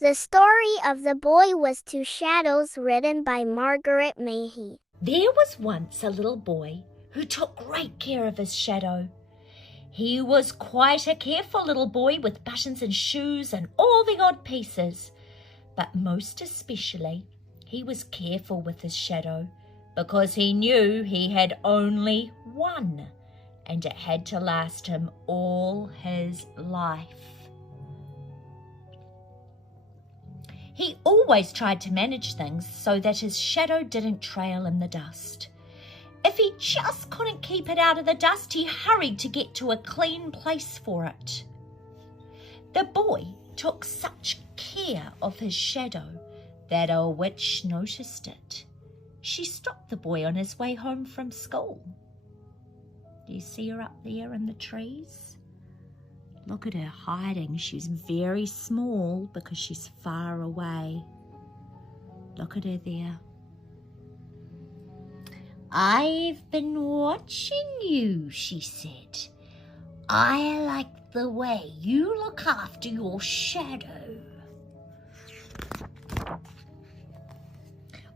The story of the boy with two shadows, written by Margaret Mahy. There was once a little boy who took great care of his shadow. He was quite a careful little boy with buttons and shoes and all the odd pieces. But most especially, he was careful with his shadow because he knew he had only one and it had to last him all his life. He always tried to manage things so that his shadow didn't trail in the dust. If he just couldn't keep it out of the dust, he hurried to get to a clean place for it. The boy took such care of his shadow that a witch noticed it. She stopped the boy on his way home from school. Do you see her up there in the trees? Look at her hiding. She's very small because she's far away. Look at her there. "I've been watching you," she said. "I like the way you look after your shadow."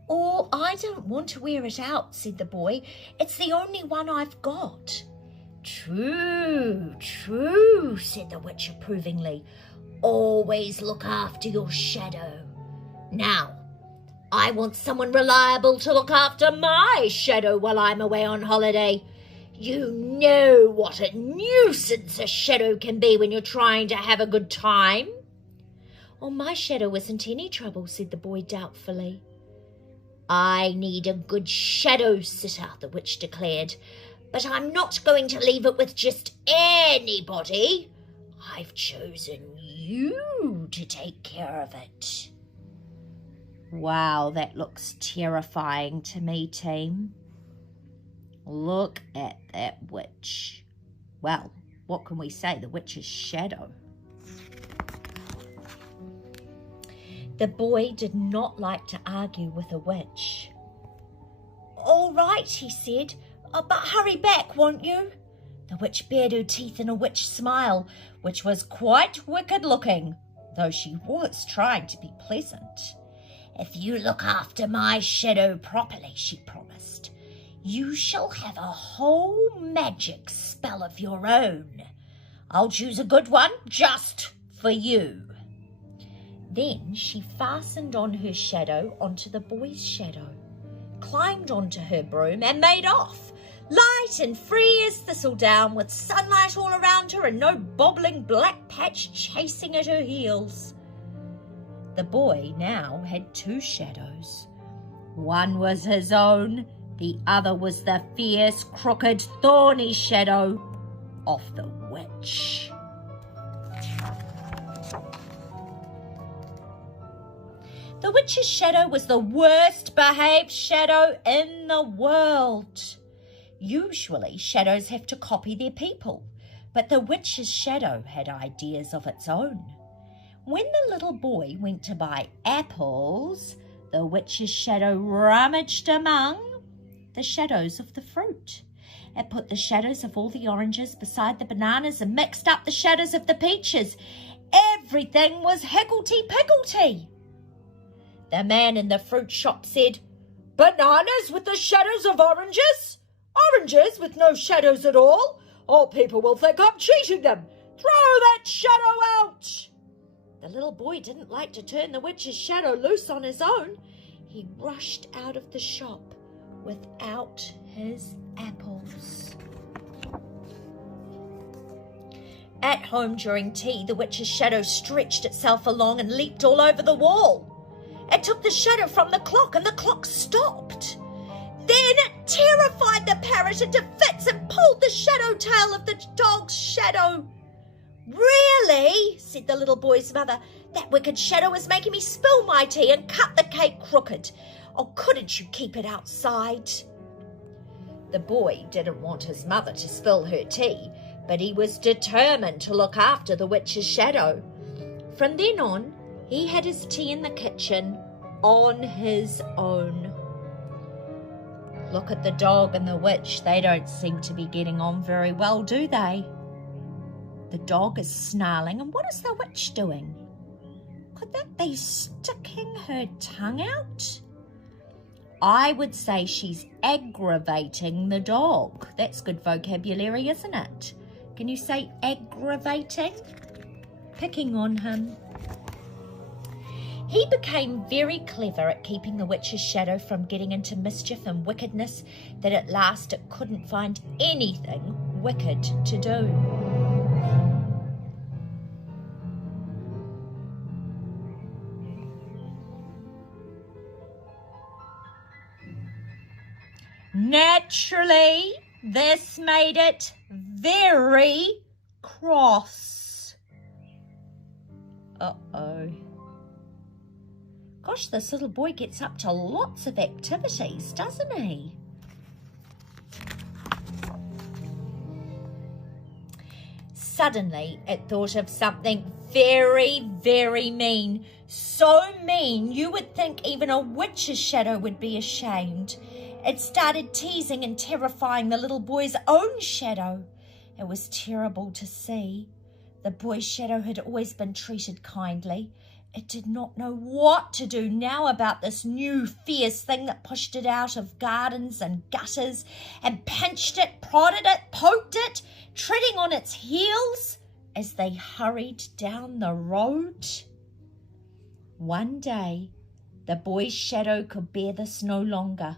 "Oh, I don't want to wear it out," said the boy. "It's the only one I've got." "True, true," said the witch approvingly. "Always look after your shadow. Now, I want someone reliable to look after my shadow while I'm away on holiday. You know what a nuisance a shadow can be when you're trying to have a good time." "Oh, my shadow isn't any trouble," said the boy doubtfully. "I need a good shadow sitter," the witch declared. "But I'm not going to leave it with just anybody. I've chosen you to take care of it." Wow, that looks terrifying to me, team. Look at that witch. Well, what can we say? The witch's shadow. The boy did not like to argue with a witch. "All right," he said. "But hurry back, won't you?" The witch bared her teeth in a witch smile, which was quite wicked looking, though she was trying to be pleasant. "If you look after my shadow properly," she promised, "you shall have a whole magic spell of your own. I'll choose a good one just for you." Then she fastened on her shadow onto the boy's shadow, climbed onto her broom and made off, light and free as thistledown, with sunlight all around her and no bobbling black patch chasing at her heels. The boy now had two shadows. One was his own, the other was the fierce, crooked, thorny shadow of the witch. The witch's shadow was the worst behaved shadow in the world. Usually shadows have to copy their people, but the witch's shadow had ideas of its own. When the little boy went to buy apples, the witch's shadow rummaged among the shadows of the fruit. It put the shadows of all the oranges beside the bananas and mixed up the shadows of the peaches. Everything was higgledy-piggledy. The man in the fruit shop said, "Bananas with the shadows of oranges? Oranges with no shadows at all? Oh, people will think I'm cheating them. Throw that shadow out." The little boy didn't like to turn the witch's shadow loose on his own. He rushed out of the shop without his apples. At home during tea, the witch's shadow stretched itself along and leaped all over the wall. It took the shadow from the clock and the clock stopped. Then it terrified the parrot into fits and pulled the shadow tail of the dog's shadow. "Really?" said the little boy's mother. "That wicked shadow is making me spill my tea and cut the cake crooked. Oh, couldn't you keep it outside?" The boy didn't want his mother to spill her tea, but he was determined to look after the witch's shadow. From then on, he had his tea in the kitchen on his own. Look at the dog and the witch. They don't seem to be getting on very well, do they? The dog is snarling, and what is the witch doing? Could that be sticking her tongue out? I would say she's aggravating the dog. That's good vocabulary, isn't it? Can you say aggravating? Picking on him. He became very clever at keeping the witch's shadow from getting into mischief and wickedness that at last it couldn't find anything wicked to do. Naturally, this made it very cross. Uh-oh. Gosh, this little boy gets up to lots of activities, doesn't he? Suddenly, it thought of something very, very mean. So mean, you would think even a witch's shadow would be ashamed. It started teasing and terrifying the little boy's own shadow. It was terrible to see. The boy's shadow had always been treated kindly. It did not know what to do now about this new fierce thing that pushed it out of gardens and gutters and pinched it, prodded it, poked it, treading on its heels as they hurried down the road. One day, the boy's shadow could bear this no longer.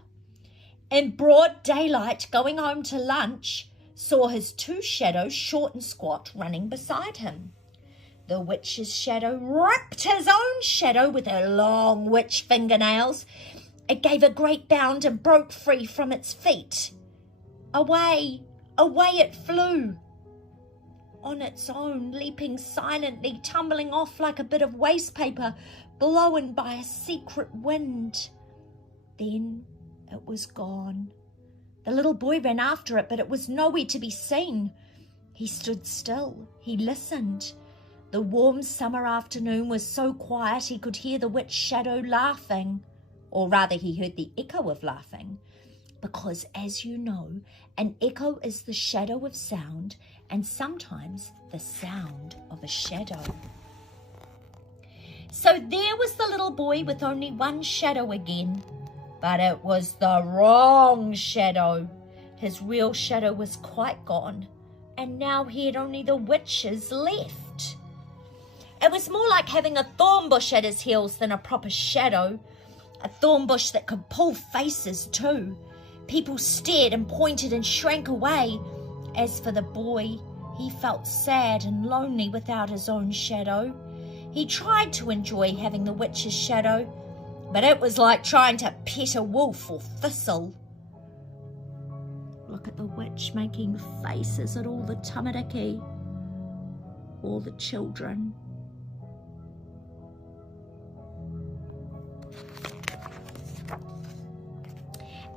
In broad daylight, going home to lunch, saw his two shadows, short and squat, running beside him. The witch's shadow ripped his own shadow with her long witch fingernails. It gave a great bound and broke free from its feet. Away, away it flew. On its own, leaping silently, tumbling off like a bit of waste paper, blown by a secret wind. Then it was gone. The little boy ran after it, but it was nowhere to be seen. He stood still. He listened. The warm summer afternoon was so quiet he could hear the witch shadow laughing, or rather he heard the echo of laughing, because as you know, an echo is the shadow of sound and sometimes the sound of a shadow. So there was the little boy with only one shadow again, but it was the wrong shadow. His real shadow was quite gone, and now he had only the witch's left. It was more like having a thorn bush at his heels than a proper shadow. A thorn bush that could pull faces too. People stared and pointed and shrank away. As for the boy, he felt sad and lonely without his own shadow. He tried to enjoy having the witch's shadow, but it was like trying to pet a wolf or thistle. Look at the witch making faces at all the tamariki, all the children.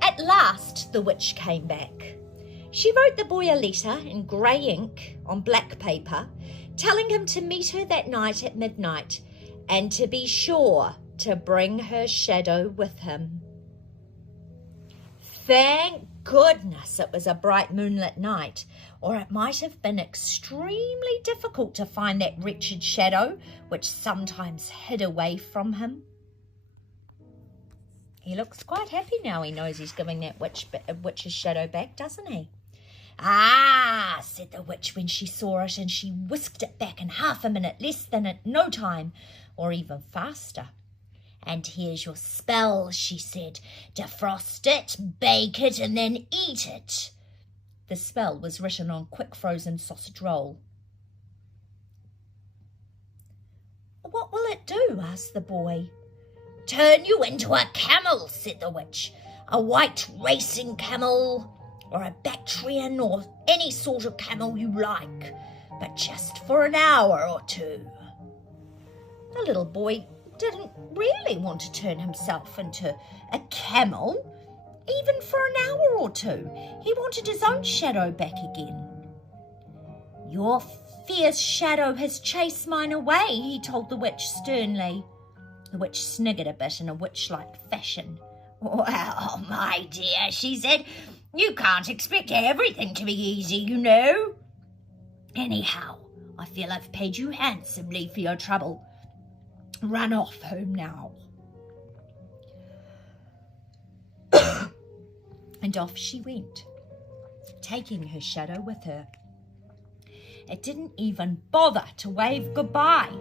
At last the witch came back. She wrote the boy a letter in grey ink on black paper, telling him to meet her that night at midnight and to be sure to bring her shadow with him. Thank goodness it was a bright moonlit night, or it might have been extremely difficult to find that wretched shadow which sometimes hid away from him. He looks quite happy now he knows he's giving that witch's shadow back, doesn't he? Ah, said the witch when she saw it, and she whisked it back in half a minute, less than no time, or even faster. And here's your spell, she said. Defrost it, bake it, and then eat it. The spell was written on quick frozen sausage roll. What will it do? Asked the boy. Turn you into a camel, said the witch. A white racing camel, or a Bactrian, or any sort of camel you like, but just for an hour or two. The little boy didn't really want to turn himself into a camel, even for an hour or two. He wanted his own shadow back again. Your fierce shadow has chased mine away, he told the witch sternly. The witch sniggered a bit in a witch-like fashion. Well, my dear, she said, you can't expect everything to be easy, you know. Anyhow, I feel I've paid you handsomely for your trouble. Run off home now. And off she went, taking her shadow with her. It didn't even bother to wave goodbye.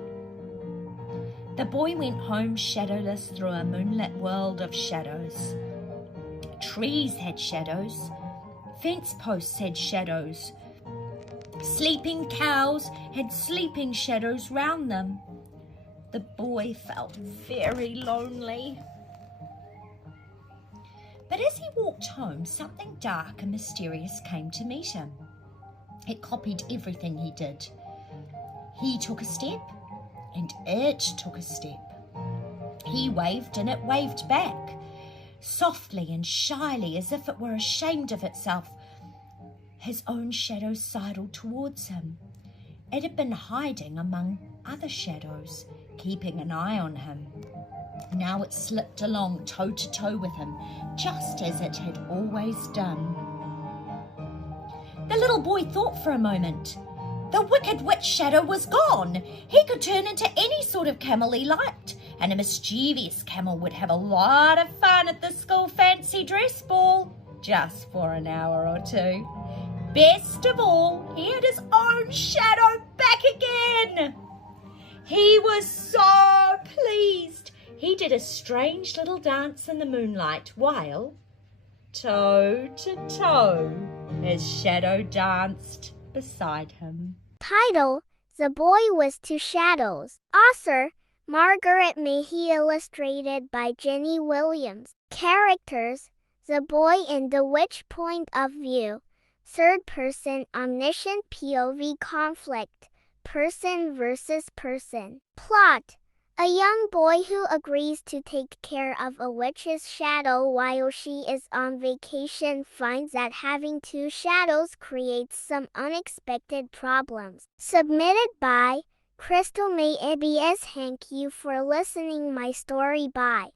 The boy went home shadowless through a moonlit world of shadows. Trees had shadows. Fence posts had shadows. Sleeping cows had sleeping shadows round them. The boy felt very lonely. But as he walked home, something dark and mysterious came to meet him. It copied everything he did. He took a step, and it took a step. He waved, and it waved back, softly and shyly, as if it were ashamed of itself. His own shadow sidled towards him. It had been hiding among other shadows, keeping an eye on him. Now it slipped along toe to toe with him, just as it had always done. The little boy thought for a moment. The wicked witch shadow was gone. He could turn into any sort of camel he liked, and a mischievous camel would have a lot of fun at the school fancy dress ball, just for an hour or two. Best of all, he had his own shadow back again. He was so pleased. He did a strange little dance in the moonlight while, toe to toe, his shadow danced beside him. Title: The Boy with Two Shadows. Author: Margaret, Mahy, illustrated by Jenny Williams. Characters: the boy and the witch. Point of view: third person omniscient POV conflict, person versus person. Plot: a young boy who agrees to take care of a witch's shadow while she is on vacation finds that having two shadows creates some unexpected problems. Submitted by Crystal May. Thank you for listening my story. Bye.